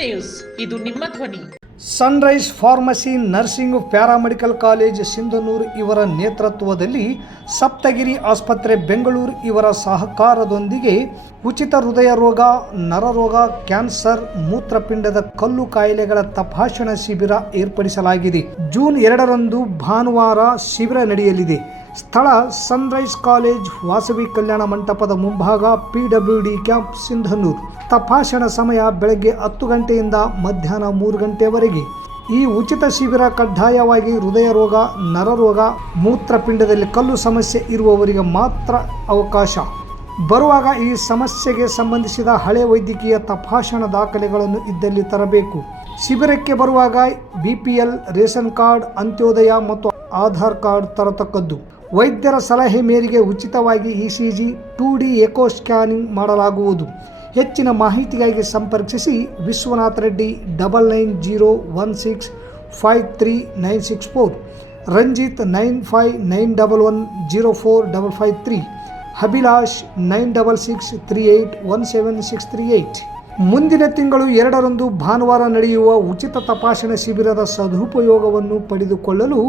News, ಇದು ನಿಮ್ಮ ಧ್ವನಿ. Sunrise pharmacy nursing paramedical college Sindhanur ಇವರ ನೇತೃತ್ವದಲ್ಲಿ ಸಪ್ತಗಿರಿ ಆಸ್ಪತ್ರೆ ಬೆಂಗಳೂರು ಇವರ ಸಹಕಾರದೊಂದಿಗೆ ಉಚಿತ ಹೃದಯ ರೋಗ, ನರರೋಗ, ಕ್ಯಾನ್ಸರ್, ಮೂತ್ರಪಿಂಡದ ಕಲ್ಲು ಕಾಯಿಲೆಗಳ ತಪಾಸಣಾ ಶಿಬಿರ ಏರ್ಪಡಿಸಲಾಗಿದೆ. ಜೂನ್ 2ರಂದು ಭಾನುವಾರ ಶಿಬಿರ ನಡೆಯಲಿದೆ. ಸ್ಥಳ ಸನ್ರೈಸ್ ಕಾಲೇಜ್ ವಾಸವಿ ಕಲ್ಯಾಣ ಮಂಟಪದ ಮುಂಭಾಗ, PWD ಕ್ಯಾಂಪ್ ಸಿಂಧನೂರು. ತಪಾಸಣಾ ಸಮಯ ಬೆಳಗ್ಗೆ 10 ಗಂಟೆಯಿಂದ ಮಧ್ಯಾಹ್ನ 3 ಗಂಟೆವರೆಗೆ. ಈ ಉಚಿತ ಶಿಬಿರ ಕಡ್ಡಾಯವಾಗಿ ಹೃದಯ ರೋಗ, ನರರೋಗ, ಮೂತ್ರಪಿಂಡದಲ್ಲಿ ಕಲ್ಲು ಸಮಸ್ಯೆ ಇರುವವರಿಗೆ ಮಾತ್ರ ಅವಕಾಶ. ಬರುವಾಗ ಈ ಸಮಸ್ಯೆಗೆ ಸಂಬಂಧಿಸಿದ ಹಳೆ ವೈದ್ಯಕೀಯ ತಪಾಸಣಾ ದಾಖಲೆಗಳನ್ನು ಇದ್ದಲ್ಲಿ ತರಬೇಕು. ಶಿಬಿರಕ್ಕೆ ಬರುವಾಗ BPL, ರೇಷನ್ ಕಾರ್ಡ್, ಅಂತ್ಯೋದಯ ಮತ್ತು ಆಧಾರ್ ಕಾರ್ಡ್ ತರತಕ್ಕದ್ದು. ವೈದ್ಯರ ಸಲಹೆ ಮೇರೆಗೆ ಉಚಿತವಾಗಿ ECG, 2D ಎಕೋ ಸ್ಕ್ಯಾನಿಂಗ್ ಮಾಡಲಾಗುವುದು. ಹೆಚ್ಚಿನ ಮಾಹಿತಿಗಾಗಿ ಸಂಪರ್ಕಿಸಿ ವಿಶ್ವನಾಥ್ ರೆಡ್ಡಿ 9901653964, ರಂಜಿತ್ 9591104553, ಅಭಿಲಾಷ್ 9663817638. ಮುಂದಿನ ತಿಂಗಳು 2ರಂದು ಭಾನುವಾರ ನಡೆಯುವ ಉಚಿತ ತಪಾಸಣೆ ಶಿಬಿರದ ಸದುಪಯೋಗವನ್ನು ಪಡೆದುಕೊಳ್ಳಲು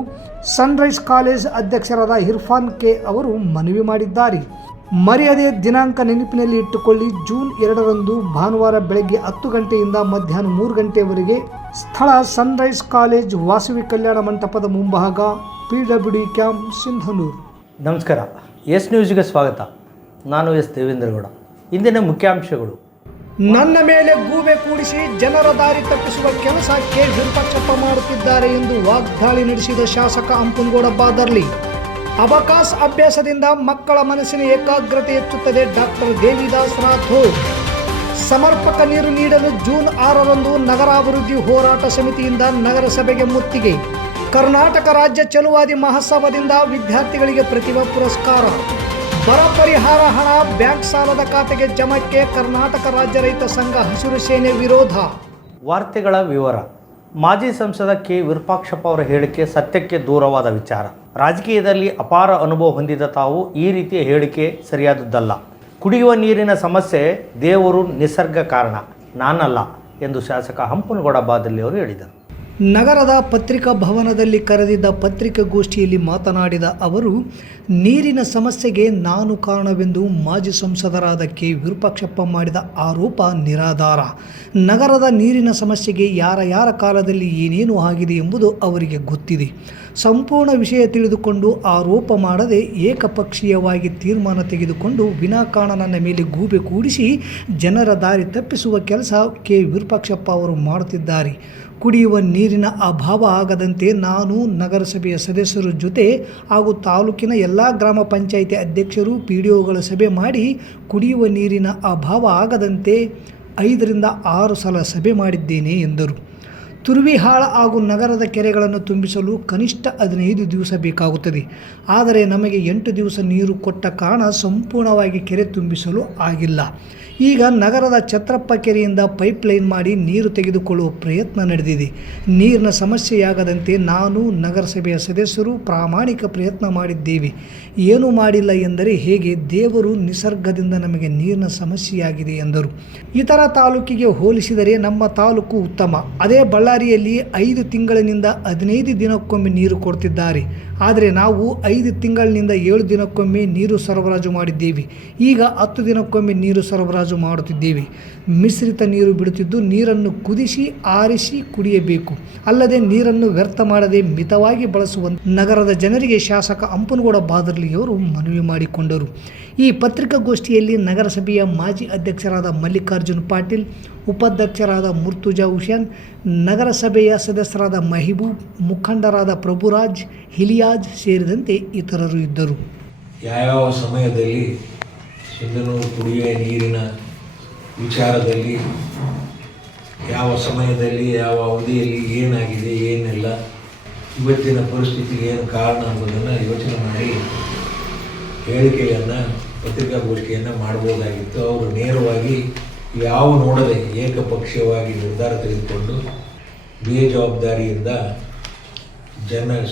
ಸನ್ರೈಸ್ ಕಾಲೇಜ್ ಅಧ್ಯಕ್ಷರಾದ ಇರ್ಫಾನ್ K ಅವರು ಮನವಿ ಮಾಡಿದ್ದಾರೆ. ಮರೆಯದೆ ದಿನಾಂಕ ನೆನಪಿನಲ್ಲಿ ಇಟ್ಟುಕೊಳ್ಳಿ. ಜೂನ್ 2ರಂದು ಭಾನುವಾರ ಬೆಳಗ್ಗೆ 10 ಗಂಟೆಯಿಂದ ಮಧ್ಯಾಹ್ನ 3 ಗಂಟೆವರೆಗೆ. ಸ್ಥಳ ಸನ್ರೈಸ್ ಕಾಲೇಜ್ ವಾಸವಿ ಕಲ್ಯಾಣ ಮಂಟಪದ ಮುಂಭಾಗ, PWD ಕ್ಯಾಂಪ್ ಸಿಂಧನೂರು. ನಮಸ್ಕಾರ, ಎಸ್ ನ್ಯೂಸ್ಗೆ ಸ್ವಾಗತ. ನಾನು ಎಸ್ ದೇವೇಂದ್ರಗೌಡ. ಇಂದಿನ ಮುಖ್ಯಾಂಶಗಳು: ನನ್ನ ಮೇಲೆ ಗೂಬೆ ಕೂಡಿಸಿ ಜನರ ದಾರಿ ತಪ್ಪಿಸುವ ಕೆಲಸ K ವಿರೂಪಾಕ್ಷಪ್ಪ ಮಾಡುತ್ತಿದ್ದಾರೆ ಎಂದು ವಾಗ್ದಾಳಿ ನಡೆಸಿದ ಶಾಸಕ ಅಂಪನಗೌಡ ಬಾದರ್ಲಿ. ಅಬಕಾಸ್ ಅಭ್ಯಾಸದಿಂದ ಮಕ್ಕಳ ಮನಸ್ಸಿನ ಏಕಾಗ್ರತೆ ಹೆಚ್ಚುತ್ತದೆ. ಡಾಕ್ಟರ್ ದೇವಿದಾಸ್ ರಾಥೋಡ್. ಸಮರ್ಪಕ ನೀರು ನೀಡಲು ಜೂನ್ 6ರಂದು ನಗರಾಭಿವೃದ್ಧಿ ಹೋರಾಟ ಸಮಿತಿಯಿಂದ ನಗರಸಭೆಗೆ ಮುತ್ತಿಗೆ. ಕರ್ನಾಟಕ ರಾಜ್ಯ ಚಲುವಾದಿ ಮಹಾಸಭಾದಿಂದ ವಿದ್ಯಾರ್ಥಿಗಳಿಗೆ ಪ್ರತಿಭಾ ಪುರಸ್ಕಾರ. ಬರ ಪರಿಹಾರ ಹಣ ಬ್ಯಾಂಕ್ ಸಾಲದ ಖಾತೆಗೆ ಜಮಕ್ಕೆ ಕರ್ನಾಟಕ ರಾಜ್ಯ ರೈತ ಸಂಘ ಹಸಿರು ಸೇನೆ ವಿರೋಧ. ವಾರ್ತೆಗಳ ವಿವರ. ಮಾಜಿ ಸಂಸದ K ವಿರೂಪಾಕ್ಷಪ್ಪ ಅವರ ಹೇಳಿಕೆ ಸತ್ಯಕ್ಕೆ ದೂರವಾದ ವಿಚಾರ. ರಾಜಕೀಯದಲ್ಲಿ ಅಪಾರ ಅನುಭವ ಹೊಂದಿದ ತಾವು ಈ ರೀತಿಯ ಹೇಳಿಕೆ ಸರಿಯಾದದ್ದಲ್ಲ. ಕುಡಿಯುವ ನೀರಿನ ಸಮಸ್ಯೆ ದೇವರು, ನಿಸರ್ಗ ಕಾರಣ, ನಾನಲ್ಲ ಎಂದು ಶಾಸಕ ಅಂಪನಗೌಡ ಬಾದರ್ಲಿ ಅವರು ಹೇಳಿದರು. ನಗರದ ಪತ್ರಿಕಾ ಭವನದಲ್ಲಿ ಕರೆದಿದ್ದ ಪತ್ರಿಕಾಗೋಷ್ಠಿಯಲ್ಲಿ ಮಾತನಾಡಿದ ಅವರು, ನೀರಿನ ಸಮಸ್ಯೆಗೆ ನಾನು ಕಾರಣವೆಂದು ಮಾಜಿ ಸಂಸದರಾದ K ವಿರೂಪಾಕ್ಷಪ್ಪ ಮಾಡಿದ ಆರೋಪ ನಿರಾಧಾರ. ನಗರದ ನೀರಿನ ಸಮಸ್ಯೆಗೆ ಯಾರ ಕಾಲದಲ್ಲಿ ಏನೇನು ಆಗಿದೆ ಎಂಬುದು ಅವರಿಗೆ ಗೊತ್ತಿದೆ. ಸಂಪೂರ್ಣ ವಿಷಯ ತಿಳಿದುಕೊಂಡು ಆರೋಪ ಮಾಡದೆ ಏಕಪಕ್ಷೀಯವಾಗಿ ತೀರ್ಮಾನ ತೆಗೆದುಕೊಂಡು ವಿನಾಕಾರಣ ನನ್ನ ಮೇಲೆ ಗೂಬೆ ಕೂಡಿಸಿ ಜನರ ದಾರಿ ತಪ್ಪಿಸುವ ಕೆಲಸ K ವಿರೂಪಾಕ್ಷಪ್ಪ ಅವರು ಮಾಡುತ್ತಿದ್ದಾರೆ. ಕುಡಿಯುವ ನೀರಿನ ಅಭಾವ ಆಗದಂತೆ ನಾನು ನಗರಸಭೆಯ ಸದಸ್ಯರ ಜೊತೆ ಹಾಗೂ ತಾಲೂಕಿನ ಎಲ್ಲ ಗ್ರಾಮ ಪಂಚಾಯಿತಿ ಅಧ್ಯಕ್ಷರು, PDOಗಳ ಸಭೆ ಮಾಡಿ ಕುಡಿಯುವ ನೀರಿನ ಅಭಾವ ಆಗದಂತೆ 5ರಿಂದ 6 ಸಲ ಸಭೆ ಮಾಡಿದ್ದೇನೆ ಎಂದರು. ತುರುವಿಹಾಳ ಹಾಗೂ ನಗರದ ಕೆರೆಗಳನ್ನು ತುಂಬಿಸಲು ಕನಿಷ್ಠ 15 ದಿವಸ ಬೇಕಾಗುತ್ತದೆ. ಆದರೆ ನಮಗೆ 8 ದಿವಸ ನೀರು ಕೊಟ್ಟ ಕಾರಣ ಸಂಪೂರ್ಣವಾಗಿ ಕೆರೆ ತುಂಬಿಸಲು ಆಗಿಲ್ಲ. ಈಗ ನಗರದ ಛತ್ರಪ್ಪ ಕೆರೆಯಿಂದ ಪೈಪ್ಲೈನ್ ಮಾಡಿ ನೀರು ತೆಗೆದುಕೊಳ್ಳುವ ಪ್ರಯತ್ನ ನಡೆದಿದೆ. ನೀರಿನ ಸಮಸ್ಯೆಯಾಗದಂತೆ ನಾನು, ನಗರಸಭೆಯ ಸದಸ್ಯರು ಪ್ರಾಮಾಣಿಕ ಪ್ರಯತ್ನ ಮಾಡಿದ್ದೇವೆ. ಏನೂ ಮಾಡಿಲ್ಲ ಎಂದರೆ ಹೇಗೆ? ದೇವರು, ನಿಸರ್ಗದಿಂದ ನಮಗೆ ನೀರಿನ ಸಮಸ್ಯೆಯಾಗಿದೆ ಎಂದರು. ಇತರ ತಾಲೂಕಿಗೆ ಹೋಲಿಸಿದರೆ ನಮ್ಮ ತಾಲೂಕು ಉತ್ತಮ. ಅದೇ ಬಳ್ಳಾರಿಯಲ್ಲಿ 5 ತಿಂಗಳಿನಿಂದ 15 ದಿನಕ್ಕೊಮ್ಮೆ ನೀರು ಕೊಡ್ತಿದ್ದಾರೆ. ಆದರೆ ನಾವು 5 ತಿಂಗಳಿನಿಂದ 7 ದಿನಕ್ಕೊಮ್ಮೆ ನೀರು ಸರಬರಾಜು ಮಾಡಿದ್ದೇವೆ. ಈಗ 10 ದಿನಕ್ಕೊಮ್ಮೆ ನೀರು ಸರಬರಾಜು ಮಾಡುತ್ತಿದ್ದೇವೆ. ಮಿಶ್ರಿತ ನೀರು ಬಿಡುತ್ತಿದ್ದು ನೀರನ್ನು ಕುದಿಸಿ ಆರಿಸಿ ಕುಡಿಯಬೇಕು. ಅಲ್ಲದೆ ನೀರನ್ನು ವ್ಯರ್ಥ ಮಾಡದೆ ಮಿತವಾಗಿ ಬಳಸುವಂತೆ ನಗರದ ಜನರಿಗೆ ಶಾಸಕ ಅಂಪನಗೌಡ ಬಾದರ್ಲಿಯವರು ಮನವಿ ಮಾಡಿಕೊಂಡರು. ಈ ಪತ್ರಿಕಾಗೋಷ್ಠಿಯಲ್ಲಿ ನಗರಸಭೆಯ ಮಾಜಿ ಅಧ್ಯಕ್ಷರಾದ ಮಲ್ಲಿಕಾರ್ಜುನ್ ಪಾಟೀಲ್, ಉಪಾಧ್ಯಕ್ಷರಾದ ಮುರ್ತುಜಾ ಹುಸೇನ್, ನಗರಸಭೆಯ ಸದಸ್ಯರಾದ ಮೆಹಬೂಬ್, ಮುಖಂಡರಾದ ಪ್ರಭುರಾಜ್, ಹಿಲಿಯಾಜ್ ಸೇರಿದಂತೆ ಇತರರು ಇದ್ದರು. ಯಾವ ಸಮಯದಲ್ಲಿ ಸಿಂಧನೂರು ಕುಡಿಯುವ ನೀರಿನ ವಿಚಾರದಲ್ಲಿ ಯಾವ ಸಮಯದಲ್ಲಿ ಯಾವ ಅವಧಿಯಲ್ಲಿ ಏನಾಗಿದೆ, ಏನೆಲ್ಲ ಇವತ್ತಿನ ಪರಿಸ್ಥಿತಿಗೆ ಏನು ಕಾರಣ ಅನ್ನೋದನ್ನು ಯೋಚನೆ ಮಾಡಿ ಹೇಳಿಕೆಯನ್ನು, ಪತ್ರಿಕಾಗೋಷ್ಠಿಯನ್ನು ಮಾಡ್ಬೋದಾಗಿತ್ತು. ಅವರು ನೇರವಾಗಿ ಯಾವ ನೋಡದೆ ಏಕಪಕ್ಷೀಯವಾಗಿ ನಿರ್ಧಾರ ತೆಗೆದುಕೊಂಡು ಬೇಜವಾಬ್ದಾರಿಯಿಂದ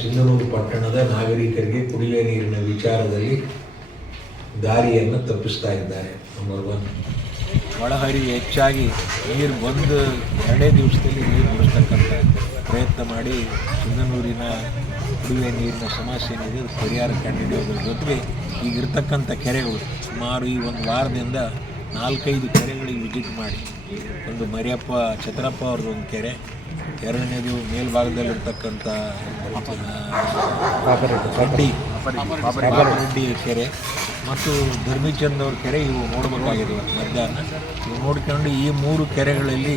ಸಿಂಧನೂರು ಪಟ್ಟಣದ ನಾಗರಿಕರಿಗೆ ಕುಡಿಯುವ ನೀರಿನ ವಿಚಾರದಲ್ಲಿ ದಾರಿಯನ್ನು ತಪ್ಪಿಸ್ತಾ ಇದ್ದಾರೆ. ನಂಬರ್ 1. ಒಳಹರಿವು ಹೆಚ್ಚಾಗಿ ನೀರು ಬಂದು 2 ದಿವಸದಲ್ಲಿ ನೀರು ಬಿಡಿಸ್ತಕ್ಕಂಥ ಪ್ರಯತ್ನ ಮಾಡಿ ಸಿಂಧನೂರಿನ ಕುಡಿಯುವ ನೀರಿನ ಸಮಸ್ಯೆ ಏನಿದೆ ಅದು ಪರಿಹಾರ ಕಂಡುಹಿಡಿಯೋದ್ರ ಜೊತೆಗೆ ಈಗಿರ್ತಕ್ಕಂಥ ಕೆರೆಗಳು ಸುಮಾರು ಈ ಒಂದು ವಾರದಿಂದ 4-5 ಕೆರೆಗಳಿಗೆ ವಿಸಿಟ್ ಮಾಡಿ, ಒಂದು ಮರಿಯಪ್ಪ ಛತ್ರಪ್ಪ ಅವ್ರದ್ದೊಂದು ಕೆರೆ, ಎರಡನೇದು ಮೇಲ್ಭಾಗದಲ್ಲಿರ್ತಕ್ಕಂಥ ಪಾಪರೆಡ್ಡಿ ಕೆರೆ ಮತ್ತು ಧರ್ಮೀಚಂದ್ ಅವ್ರ ಕೆರೆ, ಇವು ನೋಡಬೇಕಾಗಿದೆ ಮಧ್ಯಾಹ್ನ. ಇವು ನೋಡ್ಕೊಂಡು ಈ 3 ಕೆರೆಗಳಲ್ಲಿ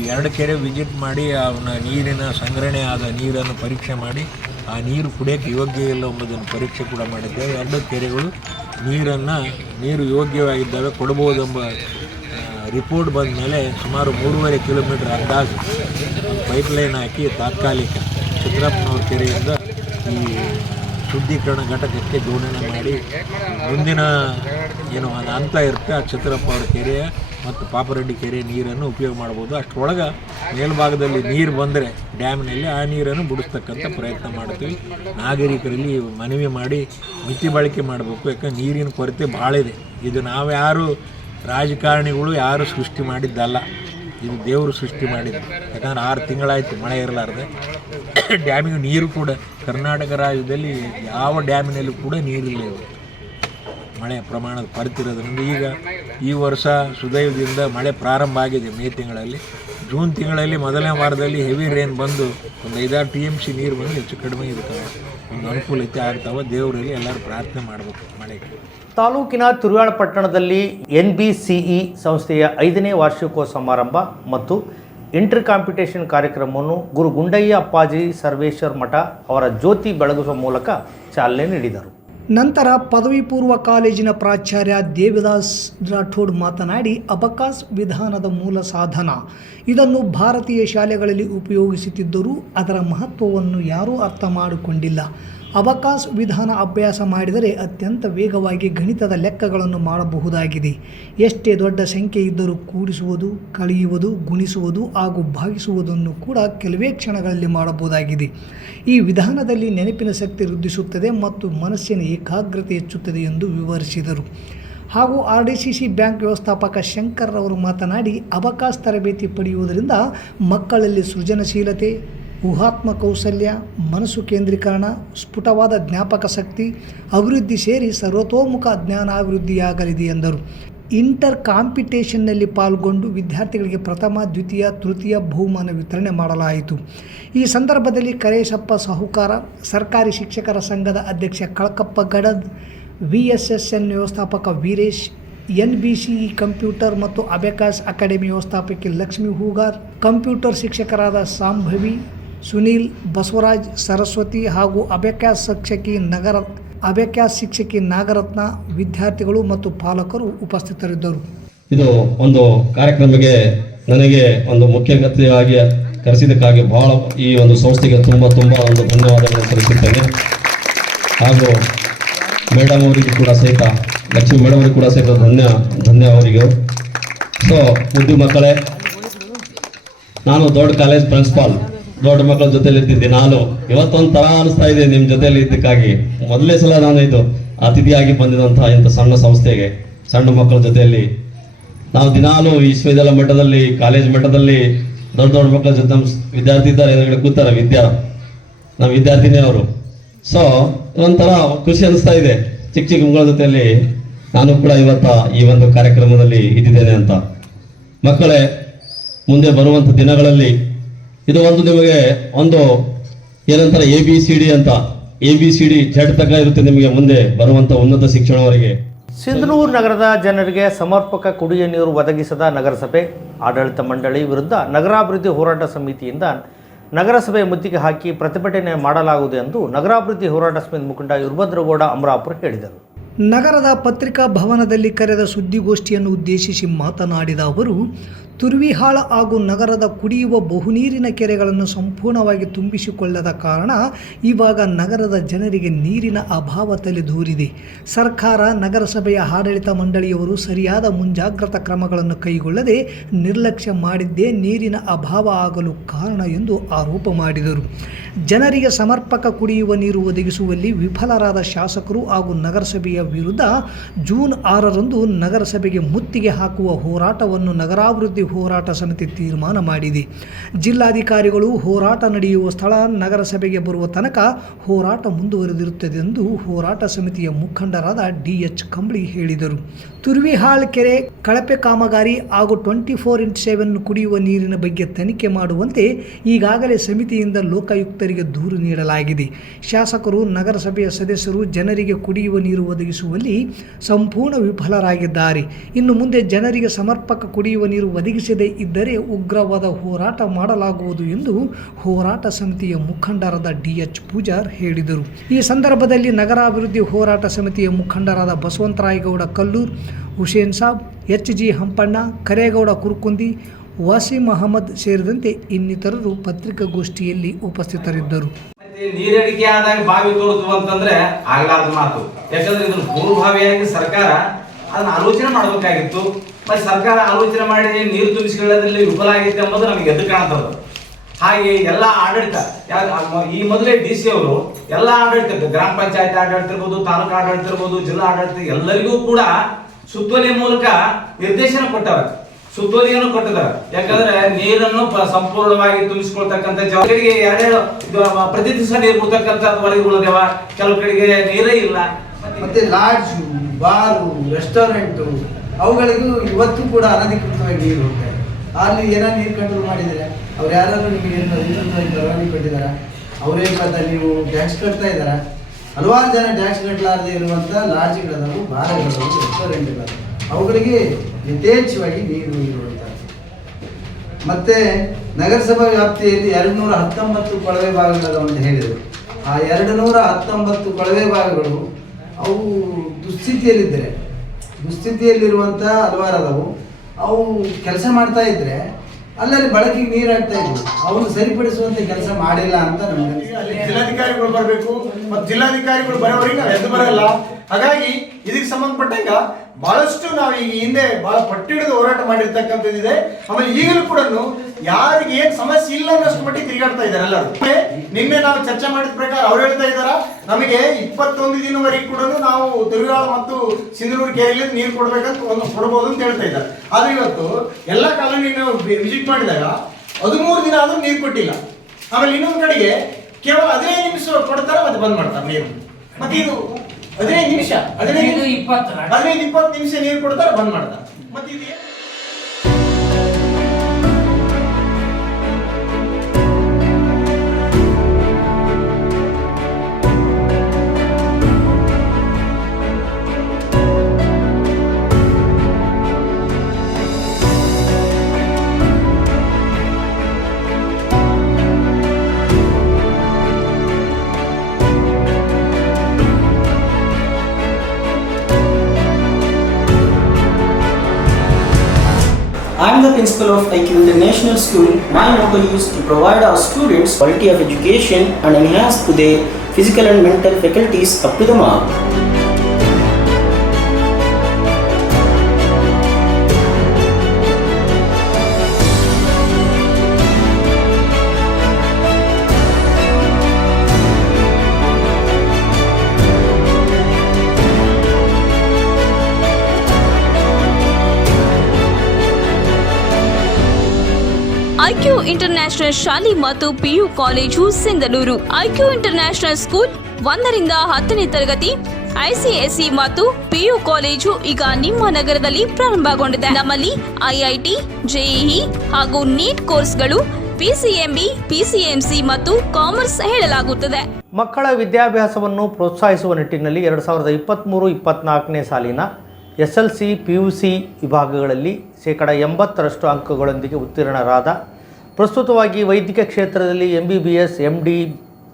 ಈ 2 ಕೆರೆ ವಿಸಿಟ್ ಮಾಡಿ ಅವನ ನೀರಿನ ಸಂಗ್ರಹಣೆ ಆದ ನೀರನ್ನು ಪರೀಕ್ಷೆ ಮಾಡಿ ಆ ನೀರು ಕುಡಿಯೋಕ್ಕೆ ಯೋಗ್ಯ ಇಲ್ಲ ಎಂಬುದನ್ನು ಪರೀಕ್ಷೆ ಕೂಡ ಮಾಡಿದ್ದೇವೆ. 2 ಕೆರೆಗಳು ನೀರು ಯೋಗ್ಯವಾಗಿದ್ದಾವೆ ಕೊಡ್ಬೋದೆಂಬ ರಿಪೋರ್ಟ್ ಬಂದ ಮೇಲೆ ಸುಮಾರು 3.5 ಕಿಲೋಮೀಟರ್ ಅಂದಾಜು ಪೈಪ್ಲೈನ್ ಹಾಕಿ ತಾತ್ಕಾಲಿಕ ಚಿತ್ರಪ್ಪನವ್ರ ಕೆರೆಯಿಂದ ಈ ಶುದ್ಧೀಕರಣ ಘಟಕಕ್ಕೆ ಜೋಡಣೆ ಮಾಡಿ ಮುಂದಿನ ಏನು ಒಂದು ಹಂತ ಇರುತ್ತೆ ಆ ಚಿತ್ರಪ್ಪ ಅವ್ರ ಕೆರೆಯ ಮತ್ತು ಪಾಪರೆಡ್ಡಿ ಕೆರೆ ನೀರನ್ನು ಉಪಯೋಗ ಮಾಡ್ಬೋದು. ಅಷ್ಟರೊಳಗೆ ಮೇಲ್ಭಾಗದಲ್ಲಿ ನೀರು ಬಂದರೆ ಡ್ಯಾಮ್ನಲ್ಲಿ ಆ ನೀರನ್ನು ಬಿಡಿಸ್ತಕ್ಕಂಥ ಪ್ರಯತ್ನ ಮಾಡ್ತೀವಿ. ನಾಗರಿಕರಲ್ಲಿ ಮನವಿ ಮಾಡಿ ಮಿತಿ ಬಳಕೆ ಮಾಡಬೇಕು, ಯಾಕಂದ್ರೆ ನೀರಿನ ಕೊರತೆ ಭಾಳ ಇದೆ. ಇದು ನಾವು ಯಾರು ರಾಜಕಾರಣಿಗಳು ಯಾರು ಸೃಷ್ಟಿ ಮಾಡಿದ್ದಲ್ಲ, ಇದು ದೇವರು ಸೃಷ್ಟಿ ಮಾಡಿದ್ದು. ಯಾಕಂದ್ರೆ 6 ತಿಂಗಳಾಯಿತು ಮಳೆ ಇರಲಾರ್ದೆ. ಡ್ಯಾಮಿಗೆ ನೀರು ಕೂಡ ಕರ್ನಾಟಕ ರಾಜ್ಯದಲ್ಲಿ ಯಾವ ಡ್ಯಾಮಿನಲ್ಲೂ ಕೂಡ ನೀರಿಲ್ಲ. ಮಳೆ ಪ್ರಮಾಣದ ಕೊರತಿರೋದ್ರಿಂದ ಈಗ ಈ ವರ್ಷ ಸುದೈವದಿಂದ ಮಳೆ ಪ್ರಾರಂಭ ಆಗಿದೆ. ಮೇ ತಿಂಗಳಲ್ಲಿ, ಜೂನ್ ತಿಂಗಳಲ್ಲಿ ಮೊದಲನೇ ವಾರದಲ್ಲಿ ಹೆವಿ ರೇನ್ ಬಂದು ಒಂದು 5-6 TMC ನೀರು ಬಂದು ಹೆಚ್ಚು ಕಡಿಮೆ ಇದಕ್ಕೆ ಒಂದು ಅನುಕೂಲತೆ ಆಗ್ತಾವೆ. ದೇವರಲ್ಲಿ ಎಲ್ಲರೂ ಪ್ರಾರ್ಥನೆ ಮಾಡಬೇಕು ಮಳೆಗೆ. ತಾಲೂಕಿನ ತುರುವಾಳ ಪಟ್ಟಣದಲ್ಲಿ NBCE ಸಂಸ್ಥೆಯ 5ನೇ ವಾರ್ಷಿಕೋತ್ಸವ ಸಮಾರಂಭ ಮತ್ತು ಇಂಟರ್ ಕಾಂಪಿಟೇಷನ್ ಕಾರ್ಯಕ್ರಮವನ್ನು ಗುರು ಗುಂಡಯ್ಯ ಅಪ್ಪಾಜಿ ಸರ್ವೇಶ್ವರ ಮಠ ಅವರ ಜ್ಯೋತಿ ಬೆಳಗಿಸುವ ಮೂಲಕ ಚಾಲನೆ ನೀಡಿದರು. ನಂತರ ಪದವಿ ಪೂರ್ವ ಕಾಲೇಜಿನ ಪ್ರಾಚಾರ್ಯ ದೇವದಾಸ್ ರಾಠೋಡ್ ಮಾತನಾಡಿ, ಅಬಕಾಸ್ ವಿಧಾನದ ಮೂಲ ಸಾಧನ. ಇದನ್ನು ಭಾರತೀಯ ಶಾಲೆಗಳಲ್ಲಿ ಉಪಯೋಗಿಸುತ್ತಿದ್ದರೂ ಅದರ ಮಹತ್ವವನ್ನು ಯಾರೂ ಅರ್ಥ ಮಾಡಿಕೊಂಡಿಲ್ಲ. ಅಬಕಾಸ್ ವಿಧಾನ ಅಭ್ಯಾಸ ಮಾಡಿದರೆ ಅತ್ಯಂತ ವೇಗವಾಗಿ ಗಣಿತದ ಲೆಕ್ಕಗಳನ್ನು ಮಾಡಬಹುದಾಗಿದೆ. ಎಷ್ಟೇ ದೊಡ್ಡ ಸಂಖ್ಯೆ ಇದ್ದರೂ ಕೂಡಿಸುವುದು, ಕಳೆಯುವುದು, ಗುಣಿಸುವುದು ಹಾಗೂ ಭಾಗಿಸುವುದನ್ನು ಕೂಡ ಕೆಲವೇ ಕ್ಷಣಗಳಲ್ಲಿ ಮಾಡಬಹುದಾಗಿದೆ. ಈ ವಿಧಾನದಲ್ಲಿ ನೆನಪಿನ ಶಕ್ತಿ ವೃದ್ಧಿಸುತ್ತದೆ ಮತ್ತು ಮನಸ್ಸಿನ ಏಕಾಗ್ರತೆ ಹೆಚ್ಚುತ್ತದೆ ಎಂದು ವಿವರಿಸಿದರು. ಹಾಗೂ RDCC ಬ್ಯಾಂಕ್ ವ್ಯವಸ್ಥಾಪಕ ಶಂಕರ್ ಅವರು ಮಾತನಾಡಿ, ಅಬಕಾಸ್ ತರಬೇತಿ ಪಡೆಯುವುದರಿಂದ ಮಕ್ಕಳಲ್ಲಿ ಸೃಜನಶೀಲತೆ, ಊಹಾತ್ಮ ಕೌಶಲ್ಯ, ಮನಸ್ಸು ಕೇಂದ್ರೀಕರಣ, ಸ್ಫುಟವಾದ ಜ್ಞಾಪಕ ಶಕ್ತಿ ಅಭಿವೃದ್ಧಿ ಸೇರಿ ಸರ್ವತೋಮುಖ ಜ್ಞಾನಾಭಿವೃದ್ಧಿಯಾಗಲಿದೆ ಎಂದರು. ಇಂಟರ್ ಕಾಂಪಿಟೇಷನ್ನಲ್ಲಿ ಪಾಲ್ಗೊಂಡು ವಿದ್ಯಾರ್ಥಿಗಳಿಗೆ ಪ್ರಥಮ, ದ್ವಿತೀಯ, ತೃತೀಯ ಬಹುಮಾನ ವಿತರಣೆ ಮಾಡಲಾಯಿತು. ಈ ಸಂದರ್ಭದಲ್ಲಿ ಕರೇಶಪ್ಪ ಸಾಹುಕಾರ, ಸರ್ಕಾರಿ ಶಿಕ್ಷಕರ ಸಂಘದ ಅಧ್ಯಕ್ಷ ಕಳಕಪ್ಪ ಗಡದ್, VSSN ವ್ಯವಸ್ಥಾಪಕ ವೀರೇಶ್, NBCE ಕಂಪ್ಯೂಟರ್ ಮತ್ತು ಅಬಕಾಸ್ ಅಕಾಡೆಮಿ ವ್ಯವಸ್ಥಾಪಕಿ ಲಕ್ಷ್ಮೀ ಹೂಗಾರ್, ಕಂಪ್ಯೂಟರ್ ಶಿಕ್ಷಕರಾದ ಸಾಂಭವಿ, ಸುನೀಲ್, ಬಸವರಾಜ್, ಸರಸ್ವತಿ ಹಾಗೂ ಅಬಕಾಸ್ ಶಿಕ್ಷಕಿ ನಾಗರತ್ನ, ವಿದ್ಯಾರ್ಥಿಗಳು ಮತ್ತು ಪಾಲಕರು ಉಪಸ್ಥಿತರಿದ್ದರು. ಇದು ಒಂದು ಕಾರ್ಯಕ್ರಮಕ್ಕೆ ನನಗೆ ಒಂದು ಮುಖ್ಯ ಅತಿಥಿಯಾಗಿ ಕರೆಸಿದ್ದಕ್ಕಾಗಿ ಬಹಳ ಈ ಒಂದು ಸಂಸ್ಥೆಗೆ ತುಂಬ ಒಂದು ಧನ್ಯವಾದಗಳನ್ನು ಸಲ್ಲಿಸುತ್ತೇನೆ. ಹಾಗೂ ಮೇಡಮ್ ಅವರಿಗೂ ಕೂಡ ಸಹಿತ, ಲಕ್ಷ್ಮೀ ಮೇಡಮ್ ಅವರಿಗೂ ಕೂಡ ಸಹಿತ ಧನ್ಯ ಅವರಿಗೂ. ಸೊ ಮುದ್ದು ಮಕ್ಕಳೇ, ನಾನು ದೊಡ್ಡ ಕಾಲೇಜ್ ಪ್ರಿನ್ಸಿಪಾಲ್, ದೊಡ್ಡ ಮಕ್ಕಳ ಜೊತೆಲಿ ಇದ್ದಿದ್ದೆ. ನಾನು ಇವತ್ತೊಂದು ಥರ ಅನಿಸ್ತಾ ಇದೆ ನಿಮ್ಮ ಜೊತೆಯಲ್ಲಿ ಇದ್ದಕ್ಕಾಗಿ. ಮೊದಲನೇ ಸಲ ನಾನು ಇದು ಅತಿಥಿಯಾಗಿ ಬಂದಿರುವಂತಹ ಇಂಥ ಸಣ್ಣ ಸಂಸ್ಥೆಗೆ, ಸಣ್ಣ ಮಕ್ಕಳ ಜೊತೆಯಲ್ಲಿ ನಾವು ದಿನಾಲು ವಿಶ್ವವಿದ್ಯಾಲಯ ಮಟ್ಟದಲ್ಲಿ, ಕಾಲೇಜ್ ಮಟ್ಟದಲ್ಲಿ ದೊಡ್ಡ ಮಕ್ಕಳ ಜೊತೆ ನಮ್ಮ ವಿದ್ಯಾರ್ಥಿ ಇದ್ದಾರೆ, ಎದುರುಗಡೆ ಕೂತಾರೆ ನಮ್ಮ ವಿದ್ಯಾರ್ಥಿನೇ ಅವರು. ಸೊ ಒಂಥರ ಖುಷಿ ಅನಿಸ್ತಾ ಇದೆ, ಚಿಕ್ಕ ಮಕ್ಕಳ ಜೊತೆಯಲ್ಲಿ ನಾನು ಕೂಡ ಇವತ್ತ ಈ ಒಂದು ಕಾರ್ಯಕ್ರಮದಲ್ಲಿ ಇದ್ದಿದ್ದೇನೆ ಅಂತ. ಮಕ್ಕಳೇ, ಮುಂದೆ ಬರುವಂಥ ದಿನಗಳಲ್ಲಿ ಇದು ಒಂದು ನಿಮಗೆ ಒಂದು ಏನಂತಾರೆ ABCD ಅಂತ, ABCD ಜಡ್ ತನಕ ಇರುತ್ತೆ ನಿಮಗೆ ಮುಂದೆ ಬರುವಂಥ ಉನ್ನತ ಶಿಕ್ಷಣವರೆಗೆ. ಸಿಂಧನೂರು ನಗರದ ಜನರಿಗೆ ಸಮರ್ಪಕ ಕುಡಿಯುವ ನೀರು ಒದಗಿಸದ ನಗರಸಭೆ ಆಡಳಿತ ಮಂಡಳಿ ವಿರುದ್ಧ ನಗರಾಭಿವೃದ್ಧಿ ಹೋರಾಟ ಸಮಿತಿಯಿಂದ ನಗರಸಭೆ ಮುತ್ತಿಗೆ ಹಾಕಿ ಪ್ರತಿಭಟನೆ ಮಾಡಲಾಗುವುದು ಎಂದು ನಗರಾಭಿವೃದ್ಧಿ ಹೋರಾಟ ಸಮಿತಿ ಮುಖಂಡ ವೀರಭದ್ರಗೌಡ ಅಮರಾಪುರ ಹೇಳಿದರು. ನಗರದ ಪತ್ರಿಕಾ ಭವನದಲ್ಲಿ ಕರೆದ ಸುದ್ದಿಗೋಷ್ಠಿಯನ್ನು ಉದ್ದೇಶಿಸಿ ಮಾತನಾಡಿದ ಅವರು, ತುರ್ವಿಹಾಳ ಹಾಗೂ ನಗರದ ಕುಡಿಯುವ ಬಹುನೀರಿನ ಕೆರೆಗಳನ್ನು ಸಂಪೂರ್ಣವಾಗಿ ತುಂಬಿಸಿಕೊಳ್ಳದ ಕಾರಣ ಇವಾಗ ನಗರದ ಜನರಿಗೆ ನೀರಿನ ಅಭಾವ ತಲೆದೂರಿದೆ. ಸರ್ಕಾರ, ನಗರಸಭೆಯ ಆಡಳಿತ ಮಂಡಳಿಯವರು ಸರಿಯಾದ ಮುಂಜಾಗ್ರತಾ ಕ್ರಮಗಳನ್ನು ಕೈಗೊಳ್ಳದೆ ನಿರ್ಲಕ್ಷ್ಯ ಮಾಡಿದ್ದೇ ನೀರಿನ ಅಭಾವ ಆಗಲು ಕಾರಣ ಎಂದು ಆರೋಪ ಮಾಡಿದರು. ಜನರಿಗೆ ಸಮರ್ಪಕ ಕುಡಿಯುವ ನೀರು ಒದಗಿಸುವಲ್ಲಿ ವಿಫಲರಾದ ಶಾಸಕರು ಹಾಗೂ ನಗರಸಭೆಯ ವಿರುದ್ಧ ಜೂನ್ 6ರಂದು ನಗರಸಭೆಗೆ ಮುತ್ತಿಗೆ ಹಾಕುವ ಹೋರಾಟವನ್ನು ನಗರಾಭಿವೃದ್ಧಿ ಹೋರಾಟ ಸಮಿತಿ ತೀರ್ಮಾನ ಮಾಡಿದೆ. ಜಿಲ್ಲಾಧಿಕಾರಿಗಳು ಹೋರಾಟ ನಡೆಯುವ ಸ್ಥಳ ನಗರಸಭೆಗೆ ಬರುವ ತನಕ ಹೋರಾಟ ಮುಂದುವರೆದಿರುತ್ತದೆ ಎಂದು ಹೋರಾಟ ಸಮಿತಿಯ ಮುಖಂಡರಾದ DH ಕಂಬಳಿ ಹೇಳಿದರು. ತುರ್ವಿಹಾಳ್ ಕೆರೆ ಕಳಪೆ ಕಾಮಗಾರಿ ಹಾಗೂ 24x7 ಕುಡಿಯುವ ನೀರಿನ ಬಗ್ಗೆ ತನಿಖೆ ಮಾಡುವಂತೆ ಈಗಾಗಲೇ ಸಮಿತಿಯಿಂದ ಲೋಕಾಯುಕ್ತರಿಗೆ ದೂರು ನೀಡಲಾಗಿದೆ. ಶಾಸಕರು, ನಗರಸಭೆಯ ಸದಸ್ಯರು ಜನರಿಗೆ ಕುಡಿಯುವ ನೀರು ಒದಗಿಸುವಲ್ಲಿ ಸಂಪೂರ್ಣ ವಿಫಲರಾಗಿದ್ದಾರೆ. ಇನ್ನು ಮುಂದೆ ಜನರಿಗೆ ಸಮರ್ಪಕ ಕುಡಿಯುವ ನೀರು ಒದಗಿಸದೇ ಇದ್ದರೆ ಉಗ್ರವಾದ ಹೋರಾಟ ಮಾಡಲಾಗುವುದು ಎಂದು ಹೋರಾಟ ಸಮಿತಿಯ ಮುಖಂಡರಾದ DH ಪೂಜಾರ್ ಹೇಳಿದರು. ಈ ಸಂದರ್ಭದಲ್ಲಿ ನಗರಾಭಿವೃದ್ಧಿ ಹೋರಾಟ ಸಮಿತಿಯ ಮುಖಂಡರಾದ ಬಸವಂತರಾಯಗೌಡ ಕಲ್ಲೂರ್, ಹುಸೇನ್ ಸಾಬ್, HG ಹಂಪಣ್ಣ, ಕರೇಗೌಡ ಕುರುಕುಂದಿ, ವಾಸಿಂ ಅಹಮದ್ ಸೇರಿದಂತೆ ಇನ್ನಿತರರು ಪತ್ರಿಕಾಗೋಷ್ಠಿಯಲ್ಲಿ ಉಪಸ್ಥಿತರಿದ್ದರು. ನೀರಡಿಕೆ ಆದಾಗ ಬಾವಿ ತೋಡ್ತು ಅಂತಂದ್ರೆ ಆಗ್ಲಾದ ಮಾತು. ಯಾಕಂದ್ರೆ ಇದನ್ನ ಪೂರ್ವಭಾವಿಯಾಗಿ ಸರ್ಕಾರ ಅದನ್ನ ಆಲೋಚನೆ ಮಾಡಬೇಕಾಗಿತ್ತು. ಮತ್ತೆ ಸರ್ಕಾರ ಆಲೋಚನೆ ಮಾಡಿ ನೀರು ತುಂಬಿಸಿಕೊಳ್ಳೋದ್ರಲ್ಲಿ ವಿಫಲ ಆಗಿತ್ತು ಎಂಬುದು ನಮಗೆ ಎದ್ದು ಕಾಣ್ತದೆ. ಹಾಗೆ ಎಲ್ಲ ಆಡಳಿತ ಈ ಮೊದಲೇ DC ಅವರು ಎಲ್ಲ ಆಡಳಿತ, ಗ್ರಾಮ ಪಂಚಾಯತ್ ಆಡಳಿತ ಇರ್ಬೋದು, ತಾಲೂಕು ಆಡಳಿತ ಇರ್ಬೋದು, ಜಿಲ್ಲಾ ಆಡಳಿತ ಎಲ್ಲರಿಗೂ ಕೂಡ ಸುತ್ತೋಲೆ ಮೂಲಕ ನಿರ್ದೇಶನ ಕೊಟ್ಟವರು, ಸುತ್ತೋಲೆಯನ್ನು ಕೊಟ್ಟಿದ್ದಾರೆ. ಯಾಕಂದ್ರೆ ನೀರನ್ನು ಸಂಪೂರ್ಣವಾಗಿ ತುಂಬಿಸಿಕೊಳ್ತಕ್ಕಂಥ ಜವಾಬ್ದಾರಿಗೆ ಎರಡೆರಡು ಪ್ರತಿ ದಿವಸ ನೀರು ಬಿಡ್ತಕ್ಕಂಥ ವರದಿಗಳಿದಾವ. ಕೆಲವು ಕಡೆಗೆ ನೀರೇ ಇಲ್ಲ. ಮತ್ತೆ ಲಾಡ್ಜು, ಬಾರು, ರೆಸ್ಟೋರೆಂಟು ಅವುಗಳಿಗೂ ಇವತ್ತು ಕೂಡ ಅನಧಿಕೃತವಾಗಿ ನೀರು ಹೋಗ್ತಾರೆ. ಅಲ್ಲಿ ಏನೋ ನೀರು ಕಂಟ್ರೋಲ್ ಮಾಡಿದರೆ ಅವ್ರು ಯಾರಾದ್ರೂ ನಿಮಗೆ ಪರವಾನಗಿ ಕೊಟ್ಟಿದ್ದಾರೆ? ಅವರೇ ಮತ್ತೆ ನೀವು ಟ್ಯಾಕ್ಸ್ ಕಟ್ತಾ ಇದ್ದಾರ? ಹಲವಾರು ಜನ ಟ್ಯಾಕ್ಸ್ ಕಟ್ಟಲಾರದೆ ಇರುವಂಥ ಲಾಡ್ಜ್ಗಳದಾವು, ಬಾರ್ಗಳದಾವು, ರೆಸ್ಟೋರೆಂಟ್ಗಳದಾವು. ಅವುಗಳಿಗೆ ಯಥೇಚ್ಛವಾಗಿ ನೀರು ಇರುವಂಥದ್ದು. ಮತ್ತು ನಗರಸಭಾ ವ್ಯಾಪ್ತಿಯಲ್ಲಿ 219 ಕೊಳವೆ ಭಾಗಗಳು ಅಂತ ಹೇಳಿದರು. ಆ 219 ಕೊಳವೆ ಭಾಗಗಳು ಅವು ದುಸ್ಥಿತಿಯಲ್ಲಿರುವಂಥ ಹಲವಾರು ಅದಾವು. ಅವು ಕೆಲಸ ಮಾಡ್ತಾ ಇದ್ರೆ ಅಲ್ಲಲ್ಲಿ ಬಳಕೆಗೆ ನೀರು ಆಗ್ತಾ ಇದ್ವು. ಅವನು ಸರಿಪಡಿಸುವಂತೆ ಕೆಲಸ ಮಾಡಿಲ್ಲ ಅಂತ ನಮಗೆ ಜಿಲ್ಲಾಧಿಕಾರಿಗಳು ಬರಬೇಕು. ಮತ್ತು ಜಿಲ್ಲಾಧಿಕಾರಿಗಳು ಬರೋವರೆಗೆ ನಾವು ಎದ್ದು ಬರಲ್ಲ. ಹಾಗಾಗಿ ಇದಕ್ಕೆ ಸಂಬಂಧಪಟ್ಟಂಗ ಬಹಳಷ್ಟು ನಾವು ಈಗ ಹಿಂದೆ ಬಹಳ ಪಟ್ಟಿಡಿದು ಹೋರಾಟ ಮಾಡಿರ್ತಕ್ಕಂಥದ್ದಿದೆ. ಆಮೇಲೆ ಈಗಲೂ ಕೂಡ ಯಾರಿಗೆ ಏನ್ ಸಮಸ್ಯೆ ಇಲ್ಲ ಅನ್ನೋಷ್ಟು ಮಟ್ಟಿಗೆ ತಿರುಗಾಡ್ತಾ ಇದ್ದಾರೆ ಎಲ್ಲರೂ. ನಿನ್ನೆ ನಾವು ಚರ್ಚೆ ಮಾಡಿದ ಪ್ರಕಾರ ಅವ್ರು ಹೇಳ್ತಾ ಇದ್ದಾರ, ನಮಗೆ 21 ದಿನವರೆಗೆ ಕೂಡ ನಾವು ತುರುಗಾಳ ಮತ್ತು ಸಿಂಧನೂರು ಕೆರೆಯಲ್ಲಿ ನೀರು ಕೊಡ್ಬೇಕಂತ ಕೊಡಬಹುದು ಅಂತ ಹೇಳ್ತಾ ಇದ್ದಾರೆ. ಆದ್ರೆ ಇವತ್ತು ಎಲ್ಲ ಕಾಲೋನಿ ವಿಸಿಟ್ ಮಾಡಿದಾಗ 13 ದಿನ ಆದ್ರೂ ನೀರು ಕೊಟ್ಟಿಲ್ಲ. ಆಮೇಲೆ ಇನ್ನೊಂದು ಕಡೆಗೆ ಕೇವಲ 15 ನಿಮಿಷ ಕೊಡ್ತಾರೆ, ಮತ್ತೆ ಬಂದ್ ಮಾಡ್ತಾರೆ ನೀರು. ಮತ್ತೆ ಇದು 15 ನಿಮಿಷ 15-20 ನಿಮಿಷ ನೀರು ಕೊಡ್ತಾರೆ, ಬಂದ್ ಮಾಡ್ತಾರೆ. ಮತ್ತೆ ಇದು I am the principal of IQ International School. My motto is to provide our students quality of education and enhance to their physical and mental faculties up to the mark. IQ international ಶಾಲೆ ಮತ್ತು PU college Sindhanur. IQ international school 1ರಿಂದ 10ನೇ ತರಗತಿ ICSE ಮತ್ತು PU college ಈಗ ನಿಮ್ಮ ನಗರದಲ್ಲಿ ಪ್ರಾರಂಭಗೊಂಡಿದೆ. ನಮ್ಮಲ್ಲಿ IIT, JEE ಹಾಗೂ NEET ಕೋರ್ಸ್ಗಳು, PCMB, PCMC ಮತ್ತು ಕಾಮರ್ಸ್ ಹೇಳಲಾಗುತ್ತದೆ. ಮಕ್ಕಳ ವಿದ್ಯಾಭ್ಯಾಸವನ್ನು ಪ್ರೋತ್ಸಾಹಿಸುವ ನಿಟ್ಟಿನಲ್ಲಿ 2023-24ನೇ ಸಾಲಿನ SLC, PUC ವಿಭಾಗಗಳಲ್ಲಿ 80% ಅಂಕಗಳೊಂದಿಗೆ ಉತ್ತೀರ್ಣರಾದ, ಪ್ರಸ್ತುತವಾಗಿ ವೈದ್ಯಕೀಯ ಕ್ಷೇತ್ರದಲ್ಲಿ MBBS, MD,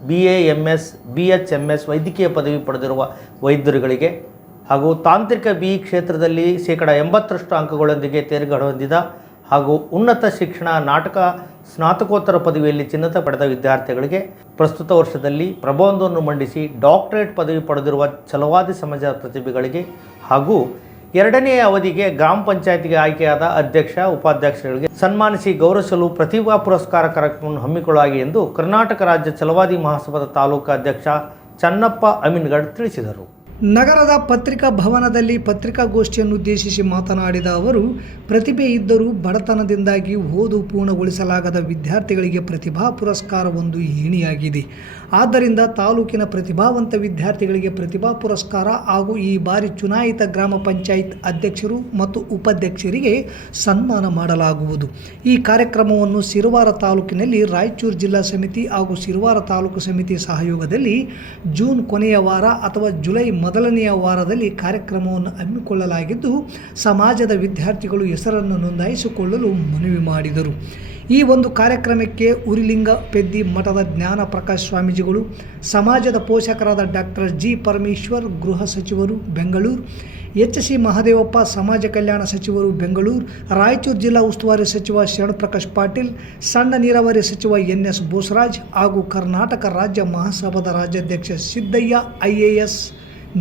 BA, MS, BHMS ವೈದ್ಯಕೀಯ ಪದವಿ ಪಡೆದಿರುವ ವೈದ್ಯರುಗಳಿಗೆ ಹಾಗೂ ತಾಂತ್ರಿಕ BE ಕ್ಷೇತ್ರದಲ್ಲಿ 80% ಅಂಕಗಳೊಂದಿಗೆ ತೇರ್ಗಡೆ ಹೊಂದಿದ ಹಾಗೂ ಉನ್ನತ ಶಿಕ್ಷಣ ನಾಟಕ ಸ್ನಾತಕೋತ್ತರ ಪದವಿಯಲ್ಲಿ ಚಿನ್ನತ ಪಡೆದ ವಿದ್ಯಾರ್ಥಿಗಳಿಗೆ ಪ್ರಸ್ತುತ ವರ್ಷದಲ್ಲಿ ಪ್ರಬಂಧವನ್ನು ಮಂಡಿಸಿ ಡಾಕ್ಟರೇಟ್ ಪದವಿ ಪಡೆದಿರುವ ಛಲವಾದಿ ಸಮಾಜ ಪ್ರತಿಭೆಗಳಿಗೆ ಹಾಗೂ 2ನೇ ಅವಧಿಗೆ ಗ್ರಾಮ ಪಂಚಾಯತಿಗೆ ಆಯ್ಕೆಯಾದ ಅಧ್ಯಕ್ಷ, ಉಪಾಧ್ಯಕ್ಷರಿಗೆ ಸನ್ಮಾನಿಸಿ ಗೌರವಿಸಲು ಪ್ರತಿಭಾ ಪುರಸ್ಕಾರ ಕಾರ್ಯಕ್ರಮವನ್ನು ಹಮ್ಮಿಕೊಳ್ಳಲಾಗಿದೆ ಎಂದು ಕರ್ನಾಟಕ ರಾಜ್ಯ ಛಲವಾದಿ ಮಹಾಸಭಾದ ತಾಲೂಕು ಅಧ್ಯಕ್ಷ ಚನ್ನಪ್ಪ ಅಮೀನ್ಗಢ್ ತಿಳಿಸಿದರು. ನಗರದ ಪತ್ರಿಕಾ ಭವನದಲ್ಲಿ ಪತ್ರಿಕಾಗೋಷ್ಠಿಯನ್ನು ಉದ್ದೇಶಿಸಿ ಮಾತನಾಡಿದ ಅವರು, ಪ್ರತಿಭೆ ಇದ್ದರೂ ಬಡತನದಿಂದಾಗಿ ಓದು ಪೂರ್ಣಗೊಳಿಸಲಾಗದ ವಿದ್ಯಾರ್ಥಿಗಳಿಗೆ ಪ್ರತಿಭಾ ಪುರಸ್ಕಾರವೊಂದು ಏಣಿಯಾಗಿದೆ. ಆದ್ದರಿಂದ ತಾಲೂಕಿನ ಪ್ರತಿಭಾವಂತ ವಿದ್ಯಾರ್ಥಿಗಳಿಗೆ ಪ್ರತಿಭಾ ಪುರಸ್ಕಾರ ಹಾಗೂ ಈ ಬಾರಿ ಚುನಾಯಿತ ಗ್ರಾಮ ಪಂಚಾಯತ್ ಅಧ್ಯಕ್ಷರು ಮತ್ತು ಉಪಾಧ್ಯಕ್ಷರಿಗೆ ಸನ್ಮಾನ ಮಾಡಲಾಗುವುದು. ಈ ಕಾರ್ಯಕ್ರಮವನ್ನು ಸಿರವಾರ ತಾಲೂಕಿನಲ್ಲಿ ರಾಯಚೂರು ಜಿಲ್ಲಾ ಸಮಿತಿ ಹಾಗೂ ಸಿರವಾರ ತಾಲೂಕು ಸಮಿತಿ ಸಹಯೋಗದಲ್ಲಿ ಜೂನ್ ಕೊನೆಯ ವಾರ ಅಥವಾ ಜುಲೈ ಮೊದಲನೆಯ ವಾರದಲ್ಲಿ ಕಾರ್ಯಕ್ರಮವನ್ನು ಹಮ್ಮಿಕೊಳ್ಳಲಾಗಿದ್ದು, ಸಮಾಜದ ವಿದ್ಯಾರ್ಥಿಗಳು ಹೆಸರನ್ನು ನೋಂದಾಯಿಸಿಕೊಳ್ಳಲು ಮನವಿ ಮಾಡಿದರು. ಈ ಒಂದು ಕಾರ್ಯಕ್ರಮಕ್ಕೆ ಉರಿಲಿಂಗ ಪೆದ್ದಿ ಮಠದ ಜ್ಞಾನ ಪ್ರಕಾಶ್ ಸ್ವಾಮೀಜಿಗಳು, ಸಮಾಜದ ಪೋಷಕರಾದ ಡಾಕ್ಟರ್ ಜಿ ಪರಮೇಶ್ವರ್ ಗೃಹ ಸಚಿವರು ಬೆಂಗಳೂರು, ಎಚ್.ಸಿ. ಮಹದೇವಪ್ಪ ಸಮಾಜ ಕಲ್ಯಾಣ ಸಚಿವರು ಬೆಂಗಳೂರು, ರಾಯಚೂರು ಜಿಲ್ಲಾ ಉಸ್ತುವಾರಿ ಸಚಿವ ಶರಣಪ್ರಕಾಶ್ ಪಾಟೀಲ್, ಸಣ್ಣ ನೀರಾವರಿ ಸಚಿವ ಎನ್.ಎಸ್. ಬೋಸರಾಜ್ ಹಾಗೂ ಕರ್ನಾಟಕ ರಾಜ್ಯ ಮಹಾಸಭಾದ ರಾಜ್ಯಾಧ್ಯಕ್ಷ ಸಿದ್ದಯ್ಯ IAS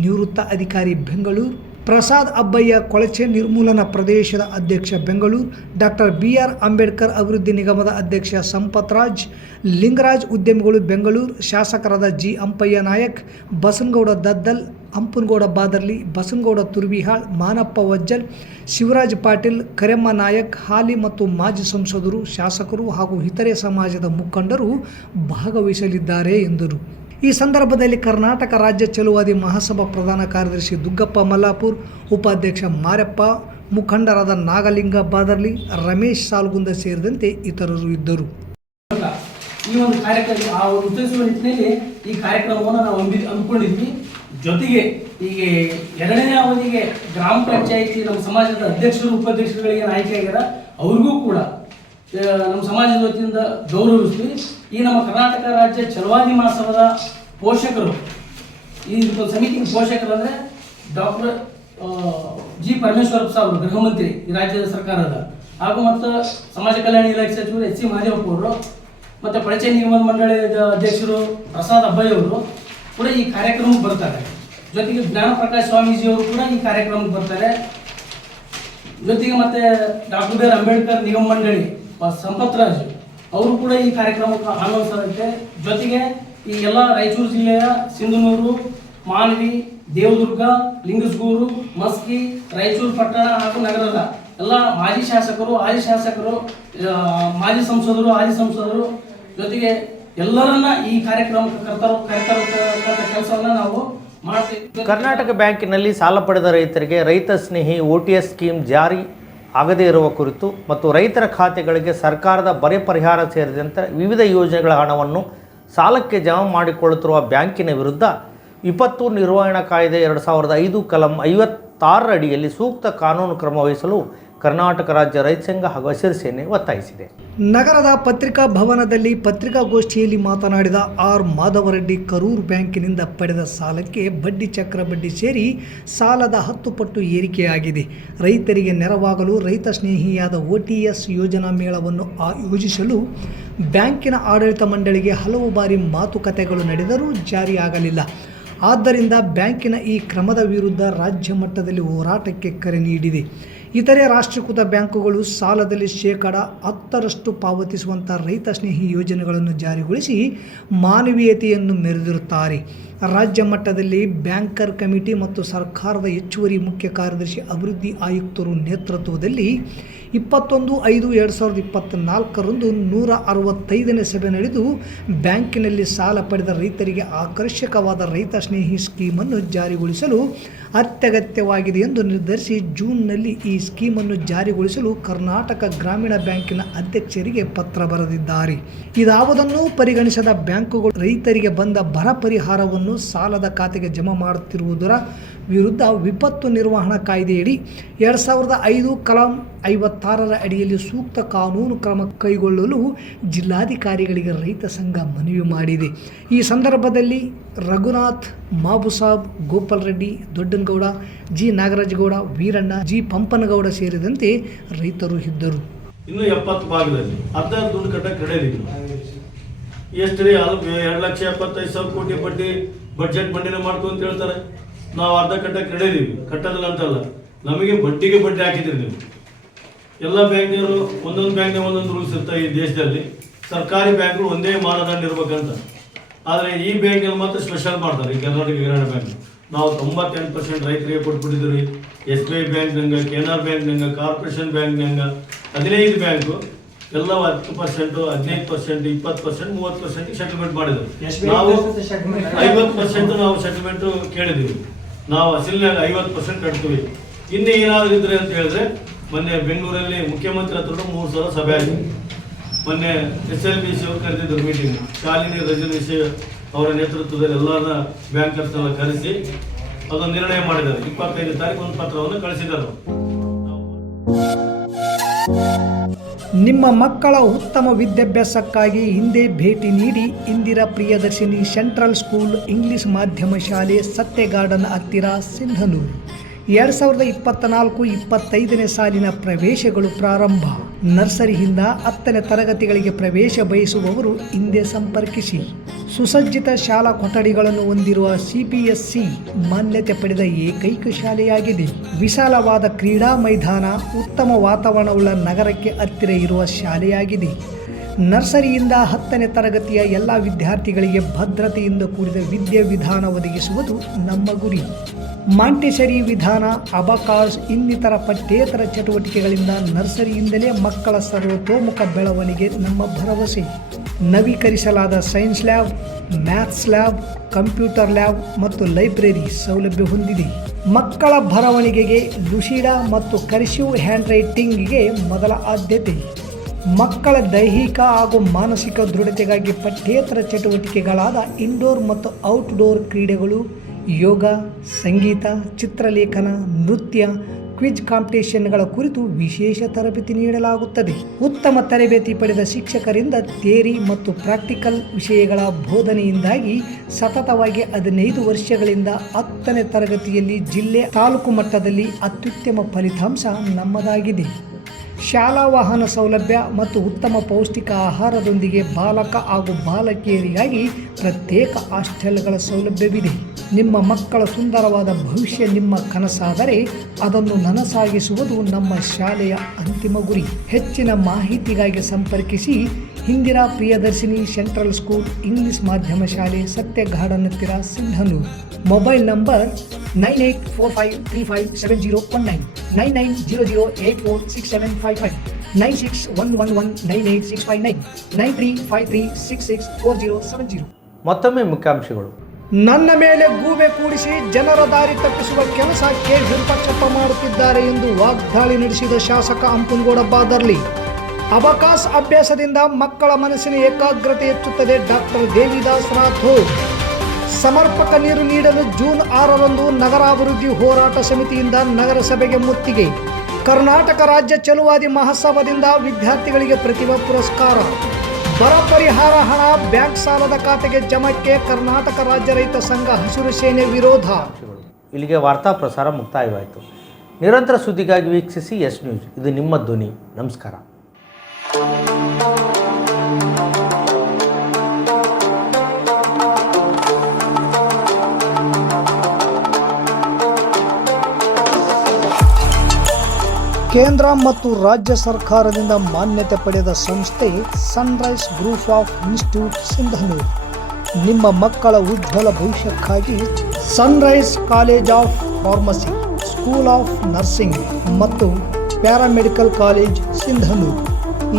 ನಿವೃತ್ತ ಅಧಿಕಾರಿ ಬೆಂಗಳೂರು, ಪ್ರಸಾದ್ ಅಬ್ಬಯ್ಯ ಕೊಳಚೆ ನಿರ್ಮೂಲನಾ ಪ್ರದೇಶದ ಅಧ್ಯಕ್ಷ ಬೆಂಗಳೂರು, ಡಾಕ್ಟರ್ BR ಅಂಬೇಡ್ಕರ್ ಅಭಿವೃದ್ಧಿ ನಿಗಮದ ಅಧ್ಯಕ್ಷ ಸಂಪತ್ ರಾಜ್, ಲಿಂಗರಾಜ್ ಉದ್ಯಮಿಗಳು ಬೆಂಗಳೂರು, ಶಾಸಕರಾದ ಜಿ ಅಂಪಯ್ಯ ನಾಯಕ್, ಬಸನಗೌಡ ದದ್ದಲ್, ಹಂಪನಗೌಡ ಬಾದರ್ಲಿ, ಬಸನಗೌಡ ತುರ್ಬಿಹಾಳ್, ಮಾನಪ್ಪ ವಜ್ಜಲ್, ಶಿವರಾಜ್ ಪಾಟೀಲ್, ಕರೆಮ್ಮ ನಾಯಕ್, ಹಾಲಿ ಮತ್ತು ಮಾಜಿ ಸಂಸದರು, ಶಾಸಕರು ಹಾಗೂ ಇತರೆ ಸಮಾಜದ ಮುಖಂಡರು ಭಾಗವಹಿಸಲಿದ್ದಾರೆ ಎಂದರು. ಈ ಸಂದರ್ಭದಲ್ಲಿ ಕರ್ನಾಟಕ ರಾಜ್ಯ ಚಲುವಾದಿ ಮಹಾಸಭಾ ಪ್ರಧಾನ ಕಾರ್ಯದರ್ಶಿ ದುಗ್ಗಪ್ಪ ಮಲ್ಲಾಪುರ್, ಉಪಾಧ್ಯಕ್ಷ ಮಾರಪ್ಪ, ಮುಖಂಡರಾದ ನಾಗಲಿಂಗ ಬಾದರ್ಲಿ, ರಮೇಶ್ ಸಾಲ್ಗುಂದ ಸೇರಿದಂತೆ ಇತರರು ಇದ್ದರು. ಈ ಒಂದು ಕಾರ್ಯಕ್ರಮ ಉತ್ತರಿಸುವ ನಿಟ್ಟಿನಲ್ಲಿ ಈ ಕಾರ್ಯಕ್ರಮವನ್ನು ನಾವು ಅಂದ್ಕೊಂಡಿದ್ವಿ. ಜೊತೆಗೆ ಈಗ 2ನೇ ಅವಧಿಗೆ ಗ್ರಾಮ ಪಂಚಾಯಿತಿ ನಮ್ಮ ಸಮಾಜದ ಅಧ್ಯಕ್ಷರು ಉಪಾಧ್ಯಕ್ಷರುಗಳಿಗೆ ಆಯ್ಕೆಯಾಗ್ಯಾರ, ಅವ್ರಿಗೂ ಕೂಡ ನಮ್ಮ ಸಮಾಜದ ವತಿಯಿಂದ ಗೌರವಿಸ್ತೀವಿ. ಈ ನಮ್ಮ ಕರ್ನಾಟಕ ರಾಜ್ಯ ಛಲವಾದಿ ಮಹಾಸಭಾದ ಪೋಷಕರು, ಈ ಸಮಿತಿಗೆ ಪೋಷಕರು ಅಂದರೆ ಡಾಕ್ಟರ್ ಜಿ ಪರಮೇಶ್ವರಪ್ಪ ಸಾಹೇಬರು ಗೃಹ ಮಂತ್ರಿ ಈ ರಾಜ್ಯದ ಸರ್ಕಾರದ, ಹಾಗೂ ಮತ್ತು ಸಮಾಜ ಕಲ್ಯಾಣ ಇಲಾಖೆ ಸಚಿವರು ಎಚ್.ಸಿ. ಮಹದೇವಪ್ಪ ಅವರು, ಮತ್ತು ಪರಿಚಯ ನಿಗಮದ ಮಂಡಳಿಯ ಅಧ್ಯಕ್ಷರು ಪ್ರಸಾದ್ ಅಬ್ಬಯ್ಯ ಅವರು ಕೂಡ ಈ ಕಾರ್ಯಕ್ರಮಕ್ಕೆ ಬರ್ತಾರೆ. ಜೊತೆಗೆ ಜ್ಞಾನ ಪ್ರಕಾಶ್ ಸ್ವಾಮೀಜಿಯವರು ಕೂಡ ಈ ಕಾರ್ಯಕ್ರಮಕ್ಕೆ ಬರ್ತಾರೆ. ಜೊತೆಗೆ ಮತ್ತೆ ಡಾಕ್ಟರ್ BR ಅಂಬೇಡ್ಕರ್ ನಿಗಮ ಮಂಡಳಿ ಸಂಪತ್ ರಾಜ್ ಅವರು ಕೂಡ ಈ ಕಾರ್ಯಕ್ರಮಕ್ಕೆ ಆಹ್ವಾನಿಸಲಾಗಿದೆ. ಜೊತೆಗೆ ಈ ಎಲ್ಲ ರಾಯಚೂರು ಜಿಲ್ಲೆಯ ಸಿಂಧನೂರು, ಮಾನ್ವಿ, ದೇವದುರ್ಗ, ಲಿಂಗಸ್ಗೂರು, ಮಸ್ಕಿ, ರಾಯಚೂರು ಪಟ್ಟಣ ಹಾಗೂ ನಗರದ ಎಲ್ಲ ಮಾಜಿ ಶಾಸಕರು, ಹಾಲಿ ಶಾಸಕರು, ಮಾಜಿ ಸಂಸದರು, ಹಾಲಿ ಸಂಸದರು ಜೊತೆಗೆ ಎಲ್ಲರನ್ನ ಈ ಕಾರ್ಯಕ್ರಮಕ್ಕೆ ಕರೆತರತಕ್ಕಂಥ ಕೆಲಸವನ್ನು ನಾವು ಮಾಡ್ತೀವಿ. ಕರ್ನಾಟಕ ಬ್ಯಾಂಕಿನಲ್ಲಿ ಸಾಲ ಪಡೆದ ರೈತರಿಗೆ ರೈತ ಸ್ನೇಹಿ OTS ಸ್ಕೀಮ್ ಜಾರಿ ಆಗದೇ ಇರುವ ಕುರಿತು ಮತ್ತು ರೈತರ ಖಾತೆಗಳಿಗೆ ಸರ್ಕಾರದ ಬರ ಪರಿಹಾರ ಸೇರಿದಂತೆ ವಿವಿಧ ಯೋಜನೆಗಳ ಹಣವನ್ನು ಸಾಲಕ್ಕೆ ಜಮಾ ಮಾಡಿಕೊಳ್ಳುತ್ತಿರುವ ಬ್ಯಾಂಕಿನ ವಿರುದ್ಧ ವಿಪತ್ತು ನಿರ್ವಹಣಾ ಕಾಯ್ದೆ 2005 ಕಲಂ 56 ಅಡಿಯಲ್ಲಿ ಸೂಕ್ತ ಕಾನೂನು ಕ್ರಮ ವಹಿಸಲು ಕರ್ನಾಟಕ ರಾಜ್ಯ ರೈತ ಸಂಘ ಹಾಗೂ ಹಸಿರು ಸೇನೆ ಒತ್ತಾಯಿಸಿದೆ. ನಗರದ ಪತ್ರಿಕಾ ಭವನದಲ್ಲಿ ಪತ್ರಿಕಾಗೋಷ್ಠಿಯಲ್ಲಿ ಮಾತನಾಡಿದ ಆರ್ ಮಾಧವರೆಡ್ಡಿ, ಕರೂರು ಬ್ಯಾಂಕಿನಿಂದ ಪಡೆದ ಸಾಲಕ್ಕೆ ಬಡ್ಡಿ ಚಕ್ರಬಡ್ಡಿ ಸೇರಿ ಸಾಲದ 10 ಪಟ್ಟು ಏರಿಕೆಯಾಗಿದೆ. ರೈತರಿಗೆ ನೆರವಾಗಲು ರೈತ ಸ್ನೇಹಿಯಾದ OTS ಯೋಜನಾ ಮೇಳವನ್ನು ಆಯೋಜಿಸಲು ಬ್ಯಾಂಕಿನ ಆಡಳಿತ ಮಂಡಳಿಗೆ ಹಲವು ಬಾರಿ ಮಾತುಕತೆಗಳು ನಡೆದರೂ ಜಾರಿಯಾಗಲಿಲ್ಲ. ಆದ್ದರಿಂದ ಬ್ಯಾಂಕಿನ ಈ ಕ್ರಮದ ವಿರುದ್ಧ ರಾಜ್ಯ ಮಟ್ಟದಲ್ಲಿ ಹೋರಾಟಕ್ಕೆ ಕರೆ ನೀಡಿದೆ. ಇತರೆ ರಾಷ್ಟ್ರೀಕೃತ ಬ್ಯಾಂಕುಗಳು ಸಾಲದಲ್ಲಿ 10% ಪಾವತಿಸುವಂಥ ರೈತ ಸ್ನೇಹಿ ಯೋಜನೆಗಳನ್ನು ಜಾರಿಗೊಳಿಸಿ ಮಾನವೀಯತೆಯನ್ನು ಮೆರೆದಿರುತ್ತಾರೆ. ರಾಜ್ಯ ಮಟ್ಟದಲ್ಲಿ ಬ್ಯಾಂಕರ್ ಕಮಿಟಿ ಮತ್ತು ಸರ್ಕಾರದ ಹೆಚ್ಚುವರಿ ಮುಖ್ಯ ಕಾರ್ಯದರ್ಶಿ ಅಭಿವೃದ್ಧಿ ಆಯುಕ್ತರು ನೇತೃತ್ವದಲ್ಲಿ 21/5/2024 165ನೇ ಸಭೆ ನಡೆದು ಬ್ಯಾಂಕಿನಲ್ಲಿ ಸಾಲ ಪಡೆದ ರೈತರಿಗೆ ಆಕರ್ಷಕವಾದ ರೈತ ಸ್ನೇಹಿ ಸ್ಕೀಮನ್ನು ಜಾರಿಗೊಳಿಸಲು ಅತ್ಯಗತ್ಯವಾಗಿದೆ ಎಂದು ನಿರ್ಧರಿಸಿ ಜೂನ್ನಲ್ಲಿ ಈ ಸ್ಕೀಮನ್ನು ಜಾರಿಗೊಳಿಸಲು ಕರ್ನಾಟಕ ಗ್ರಾಮೀಣ ಬ್ಯಾಂಕಿನ ಅಧ್ಯಕ್ಷರಿಗೆ ಪತ್ರ ಬರೆದಿದ್ದಾರೆ. ಇದಾವುದನ್ನು ಪರಿಗಣಿಸದ ಬ್ಯಾಂಕುಗಳು ರೈತರಿಗೆ ಬಂದ ಬರ ಪರಿಹಾರವನ್ನು ಸಾಲದ ಖಾತೆಗೆ ಜಮಾ ಮಾಡುತ್ತಿರುವುದರ ವಿರುದ್ಧ ವಿಪತ್ತು ನಿರ್ವಹಣಾ ಕಾಯ್ದೆಯಡಿ 2005 ಕಲಂ 56 ಅಡಿಯಲ್ಲಿ ಸೂಕ್ತ ಕಾನೂನು ಕ್ರಮ ಕೈಗೊಳ್ಳಲು ಜಿಲ್ಲಾಧಿಕಾರಿಗಳಿಗೆ ರೈತ ಸಂಘ ಮನವಿ ಮಾಡಿದೆ. ಈ ಸಂದರ್ಭದಲ್ಲಿ ರಘುನಾಥ್, ಮಾಬುಸಾಬ್, ಗೋಪಾಲ್ ರೆಡ್ಡಿ, ದೊಡ್ಡನಗೌಡ, ಜಿ ನಾಗರಾಜಗೌಡ, ವೀರಣ್ಣ, ಜಿ ಪಂಪನಗೌಡ ಸೇರಿದಂತೆ ರೈತರು ಇದ್ದರು. ಇನ್ನು 70 ಭಾಗದಲ್ಲಿ ಅರ್ಧ ದುಡ್ಡು ಕಟ್ಟಕ್ಕೆ ರೆಡಿಯಿಲ್ಲ. ಎಷ್ಟು ರೀ 2,75,000 ಕೋಟಿ ಬಡ್ಡಿ ಬಡ್ಜೆಟ್ ಮಂಡನೆ ಮಾಡ್ತು ಅಂತ ಹೇಳ್ತಾರೆ. ನಾವು ಅರ್ಧ ಕಟ್ಟಕ್ಕೆ ರೆಡಿ ಇದೀವಿ, ಕಟ್ಟೋದಿಲ್ಲ ಅಂತಲ್ಲ. ನಮಗೆ ಬಡ್ಡಿಗೆ ಬಡ್ಡಿ ಹಾಕಿದ್ರಿ ನೀವು. ಎಲ್ಲ ಬ್ಯಾಂಕ್ನವರು ಒಂದೊಂದು ಬ್ಯಾಂಕ್ನ ಒಂದೊಂದು ರೂಲ್ಸ್ ಇರ್ತಾರೆ ಈ ದೇಶದಲ್ಲಿ. ಸರ್ಕಾರಿ ಬ್ಯಾಂಕ್ಗಳು ಒಂದೇ ಮಾನದಂಡ ಇರ್ಬೇಕಂತ. ಆದರೆ ಈ ಬ್ಯಾಂಕಲ್ಲಿ ಮಾತ್ರ ಸ್ಪೆಷಲ್ ಮಾಡ್ತಾರೆ. ಈ ಕರ್ನಾಟಕ ಗ್ರಾಮೀಣ ಬ್ಯಾಂಕ್ ನಾವು 98% ರೈತರಿಗೆ ಕೊಟ್ಬಿಟ್ಟಿದ್ವಿ. SBI ಬ್ಯಾಂಕ್ನಂಗೆ, ಕೆನರಾ ಬ್ಯಾಂಕ್ನಂಗೆ, ಕಾರ್ಪೊರೇಷನ್ ಬ್ಯಾಂಕ್ನಂಗೆ 15 ಬ್ಯಾಂಕು ಎಲ್ಲ 10%, 15%, 20%, 30% ಸೆಟಲ್ಮೆಂಟ್ ಮಾಡಿದ್ರು. ನಾವು 50% ನಾವು ಸೆಟಲ್ಮೆಂಟ್ ಕೇಳಿದ್ದೀವಿ. ನಾವು ಅಸಲಿನಾಗ 50% ಕಟ್ತೀವಿ. ಇನ್ನು ಏನಾದರೂ ಇದ್ರೆ ಅಂತ ಹೇಳಿದ್ರೆ ಮೊನ್ನೆ ಬೆಂಗಳೂರಲ್ಲಿ ಮುಖ್ಯಮಂತ್ರಿ ಹತ್ರ 3 ಸಲ ಸಭೆ ಆಗಿದೆ. ಮೊನ್ನೆ SLBC ಅವರು ಕರೆದಿದ್ದರು ಮೀಟಿಂಗ್. ಶಾಲಿನಿ ರಜನೀಶ್ ಅವರ ನೇತೃತ್ವದಲ್ಲಿ ಎಲ್ಲರನ್ನ ಬ್ಯಾಂಕರ್ಸ್ನೆಲ್ಲ ಕರೆಸಿ ಅದೊಂದು ನಿರ್ಣಯ ಮಾಡಿದ್ದಾರೆ. 25 ತಾರೀಕು ಒಂದು ಪತ್ರವನ್ನು ಕಳಿಸಿದ್ದಾರೆ. ನಿಮ್ಮ ಮಕ್ಕಳ ಉತ್ತಮ ವಿದ್ಯಾಭ್ಯಾಸಕ್ಕಾಗಿ ಹಿಂದೆ ಭೇಟಿ ನೀಡಿ Indira Priyadarshini central school English ಮಾಧ್ಯಮ ಶಾಲೆ ಸತ್ಯ ಗಾರ್ಡನ್ ಹತ್ತಿರ ಸಿಂಧನೂರು. 2024-25ನೇ ಸಾಲಿನ ಪ್ರವೇಶಗಳು ಪ್ರಾರಂಭ. ನರ್ಸರಿಯಿಂದ 10ನೇ ತರಗತಿಗಳಿಗೆ ಪ್ರವೇಶ ಬಯಸುವವರು ಹಿಂದೆ ಸಂಪರ್ಕಿಸಿ. ಸುಸಜ್ಜಿತ ಶಾಲಾ ಕೊಠಡಿಗಳನ್ನು ಹೊಂದಿರುವ CPSC ಮಾನ್ಯತೆ ಪಡೆದ ಏಕೈಕ ಶಾಲೆಯಾಗಿದೆ. ವಿಶಾಲವಾದ ಕ್ರೀಡಾ ಮೈದಾನ, ಉತ್ತಮ ವಾತಾವರಣವುಳ್ಳ ನಗರಕ್ಕೆ ಹತ್ತಿರ ಇರುವ ಶಾಲೆಯಾಗಿದೆ. ನರ್ಸರಿಯಿಂದ 10ನೇ ತರಗತಿಯ ಎಲ್ಲ ವಿದ್ಯಾರ್ಥಿಗಳಿಗೆ ಭದ್ರತೆಯಿಂದ ಕೂಡಿದ ವಿದ್ಯಾವಿಧಾನ ಒದಗಿಸುವುದು ನಮ್ಮ ಗುರಿ. ಮಾಂಟೆಸರಿ ವಿಧಾನ, ಅಬಕಾಸ್ ಇನ್ನಿತರ ಪಠ್ಯೇತರ ಚಟುವಟಿಕೆಗಳಿಂದ ನರ್ಸರಿಯಿಂದಲೇ ಮಕ್ಕಳ ಸರ್ವತೋಮುಖ ಬೆಳವಣಿಗೆ ನಮ್ಮ ಭರವಸೆ. ನವೀಕರಿಸಲಾದ science lab, maths lab, computer lab ಮತ್ತು ಲೈಬ್ರರಿ ಸೌಲಭ್ಯ ಹೊಂದಿದೆ. ಮಕ್ಕಳ ಬರವಣಿಗೆಗೆ ಲುಸಿಡಾ ಮತ್ತು ಕರ್ಸಿವ್ ಹ್ಯಾಂಡ್ ರೈಟಿಂಗ್ಗೆ ಮೊದಲ ಆದ್ಯತೆ. ಮಕ್ಕಳ ದೈಹಿಕ ಹಾಗೂ ಮಾನಸಿಕ ದೃಢತೆಗಾಗಿ ಪಠ್ಯೇತರ ಚಟುವಟಿಕೆಗಳಾದ ಇಂಡೋರ್ ಮತ್ತು ಔಟ್ಡೋರ್ ಕ್ರೀಡೆಗಳು, ಯೋಗ, ಸಂಗೀತ, ಚಿತ್ರಲೇಖನ, ನೃತ್ಯ, ಕ್ವಿಜ್ ಕಾಂಪಿಟೇಷನ್ಗಳ ಕುರಿತು ವಿಶೇಷ ತರಬೇತಿ ನೀಡಲಾಗುತ್ತದೆ. ಉತ್ತಮ ತರಬೇತಿ ಪಡೆದ ಶಿಕ್ಷಕರಿಂದ ಥಿಯರಿ ಮತ್ತು ಪ್ರಾಕ್ಟಿಕಲ್ ವಿಷಯಗಳ ಬೋಧನೆಯಿಂದಾಗಿ ಸತತವಾಗಿ 15 ವರ್ಷಗಳಿಂದ 10ನೇ ತರಗತಿಯಲ್ಲಿ ಜಿಲ್ಲೆ, ತಾಲೂಕು ಮಟ್ಟದಲ್ಲಿ ಅತ್ಯುತ್ತಮ ಫಲಿತಾಂಶ ನಮ್ಮದಾಗಿದೆ. ಶಾಲಾ ವಾಹನ ಸೌಲಭ್ಯ ಮತ್ತು ಉತ್ತಮ ಪೌಷ್ಟಿಕ ಆಹಾರದೊಂದಿಗೆ ಬಾಲಕ ಹಾಗೂ ಬಾಲಕಿಯರಿಗಾಗಿ ಪ್ರತ್ಯೇಕ ಹಾಸ್ಟೆಲ್ಗಳ ಸೌಲಭ್ಯವಿದೆ. ನಿಮ್ಮ ಮಕ್ಕಳ ಸುಂದರವಾದ ಭವಿಷ್ಯ ನಿಮ್ಮ ಕನಸಾದರೆ ಅದನ್ನು ನನಸಾಗಿಸುವುದು ನಮ್ಮ ಶಾಲೆಯ ಅಂತಿಮ ಗುರಿ. ಹೆಚ್ಚಿನ ಮಾಹಿತಿಗಾಗಿ ಸಂಪರ್ಕಿಸಿ Indira Priyadarshini central school English ಮಾಧ್ಯಮ ಶಾಲೆ ಸತ್ಯ ಗಾರ್ಡನ್ ಹತ್ತಿರ ಸಿಂಧನೂರು. Mobile number 9845357019, 9900846755, 9611198659, 9353664070. ಮತ್ತೊಮ್ಮೆ ಮುಖ್ಯಾಂಶಗಳು. ನನ್ನ ಮೇಲೆ ಗೂಬೆ ಕೂಡಿಸಿ ಜನರ ದಾರಿ ತಪ್ಪಿಸುವ ಕೆಲಸ ಕೆ ವಿರೂಪಾಕ್ಷಪ್ಪ ಮಾಡುತ್ತಿದ್ದಾರೆ ಎಂದು ವಾಗ್ದಾಳಿ ನಡೆಸಿದ ಶಾಸಕ ಅಂಪನಗೌಡ ಬಾದರ್ಲಿ. ಅಬಕಾಸ್ ಅಭ್ಯಾಸದಿಂದ ಮಕ್ಕಳ ಮನಸ್ಸಿನ ಏಕಾಗ್ರತೆ ಹೆಚ್ಚುತ್ತದೆ. ಡಾಕ್ಟರ್ ದೇವಿದಾಸ್ ರಾಥೋಡ್. ಸಮರ್ಪಕ ನೀರು ನೀಡಲು ಜೂನ್ 6ರಂದು ನಗರಾಭಿವೃದ್ಧಿ ಹೋರಾಟ ಸಮಿತಿಯಿಂದ ನಗರಸಭೆಗೆ ಮುತ್ತಿಗೆ. ಕರ್ನಾಟಕ ರಾಜ್ಯ ಚಲುವಾದಿ ಮಹೋತ್ಸವದಿಂದ ವಿದ್ಯಾರ್ಥಿಗಳಿಗೆ ಪ್ರತಿಭಾ ಪುರಸ್ಕಾರ. ಬರ ಪರಿಹಾರ ಹಣ ಬ್ಯಾಂಕ್ ಸಾಲದ ಖಾತೆಗೆ ಜಮಕ್ಕೆ ಕರ್ನಾಟಕ ರಾಜ್ಯ ರೈತ ಸಂಘ ಹಸಿರು ಸೇನೆ ವಿರೋಧ. ಇಲ್ಲಿಗೆ ವಾರ್ತಾ ಪ್ರಸಾರ ಮುಕ್ತಾಯವಾಯಿತು. ನಿರಂತರ ಸುದ್ದಿಗಾಗಿ ವೀಕ್ಷಿಸಿ ಎಸ್ ನ್ಯೂಸ್. ಇದು ನಿಮ್ಮ ಧ್ವನಿ. ನಮಸ್ಕಾರ. ಕೇಂದ್ರ ಮತ್ತು ರಾಜ್ಯ ಸರ್ಕಾರದಿಂದ ಮಾನ್ಯತೆ ಪಡೆದ ಸಂಸ್ಥೆ Sunrise Group of Institute Sindhanur. ನಿಮ್ಮ ಮಕ್ಕಳ ಉಜ್ವಲ ಭವಿಷ್ಯಕ್ಕಾಗಿ Sunrise college of pharmacy, school of nursing ಮತ್ತು ಪ್ಯಾರಾಮೆಡಿಕಲ್ ಕಾಲೇಜ್ ಸಿಂಧನೂರು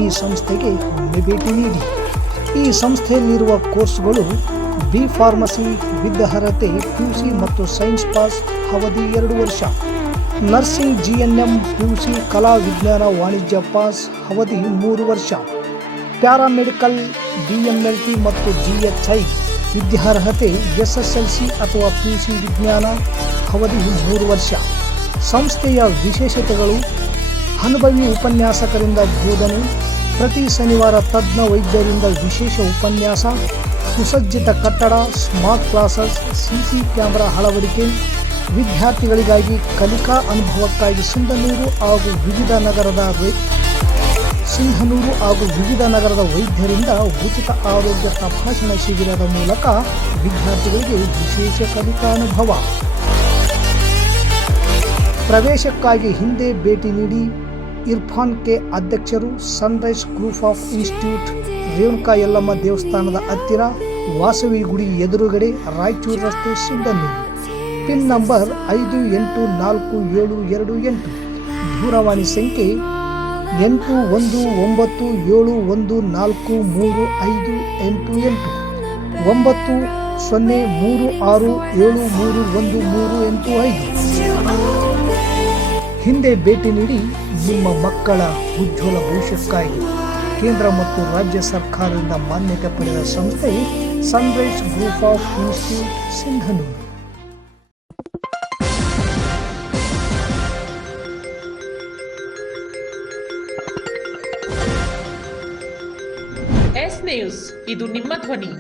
ಈ ಸಂಸ್ಥೆಗೆ ಒಮ್ಮೆ ಭೇಟಿ ನೀಡಿ. ಈ ಸಂಸ್ಥೆಯಲ್ಲಿರುವ ಕೋರ್ಸ್ಗಳು ಬಿ ಫಾರ್ಮಸಿ ವಿದ್ ಅರ್ಹತೆ PUC ಮತ್ತು ಸೈನ್ಸ್ ಪಾಸ್ ಅವಧಿ 2 ವರ್ಷ, ನರ್ಸಿಂಗ್ GNM PUC ಕಲಾ ವಿಜ್ಞಾನ ವಾಣಿಜ್ಯ ಪಾಸ್ ಅವಧಿ 3 ವರ್ಷ, ಪ್ಯಾರಾಮೆಡಿಕಲ್ DMLT ಮತ್ತು GHI ವಿದ್ಯಾರ್ಹತೆ SSLC ಅಥವಾ PUC ವಿಜ್ಞಾನ ಅವಧಿ 3 ವರ್ಷ. ಸಂಸ್ಥೆಯ ವಿಶೇಷತೆಗಳು: ಅನುಭವಿ ಉಪನ್ಯಾಸಕರಿಂದ ಬೋಧನೆ, ಪ್ರತಿ ಶನಿವಾರ ತಜ್ಞ ವೈದ್ಯರಿಂದ ವಿಶೇಷ ಉಪನ್ಯಾಸ, ಸುಸಜ್ಜಿತ ಕಟ್ಟಡ, ಸ್ಮಾರ್ಟ್ ಕ್ಲಾಸಸ್, CC ಕ್ಯಾಮೆರಾ ಅಳವಡಿಕೆ, ವಿದ್ಯಾರ್ಥಿಗಳಿಗಾಗಿ ಕಲಿಕಾ ಅನುಭವಕ್ಕಾಗಿ ಸಿಂಧನೂರು ಹಾಗೂ ವಿವಿಧ ನಗರದ ವೈದ್ಯರಿಂದ ಉಚಿತ ಆರೋಗ್ಯ ತಪಾಸಣಾ ಶಿಬಿರದ ಮೂಲಕ ವಿದ್ಯಾರ್ಥಿಗಳಿಗೆ ವಿಶೇಷ ಕಲಿಕಾ ಅನುಭವ. ಪ್ರವೇಶಕ್ಕಾಗಿ ಹಿಂದೆ ಭೇಟಿ ನೀಡಿ. ಇರ್ಫಾನ್ ಕೆ ಅಧ್ಯಕ್ಷರು, Sunrise Group of institute, Renuka Yellamma ದೇವಸ್ಥಾನದ ಹತ್ತಿರ, ವಾಸವಿ ಗುಡಿ ಎದುರುಗಡೆ, ರಾಯಚೂರು ರಸ್ತೆ, ಸಿಂಧನೂರು. Pin number 584728. ದೂರವಾಣಿ ಸಂಖ್ಯೆ 8191435388 9036731335. ಹಿಂದೆ ಭೇಟಿ ನೀಡಿ ನಿಮ್ಮ ಮಕ್ಕಳ ಉಜ್ವಲ ಭವಿಷ್ಯಕ್ಕಾಗಿ. ಕೇಂದ್ರ ಮತ್ತು ರಾಜ್ಯ ಸರ್ಕಾರದಿಂದ ಮಾನ್ಯತೆ ಪಡೆದ ಸಂಸ್ಥೆ Sunrise Group of Institute Sindhanur. S News, ಇದು ನಿಮ್ಮ ಧ್ವನಿ.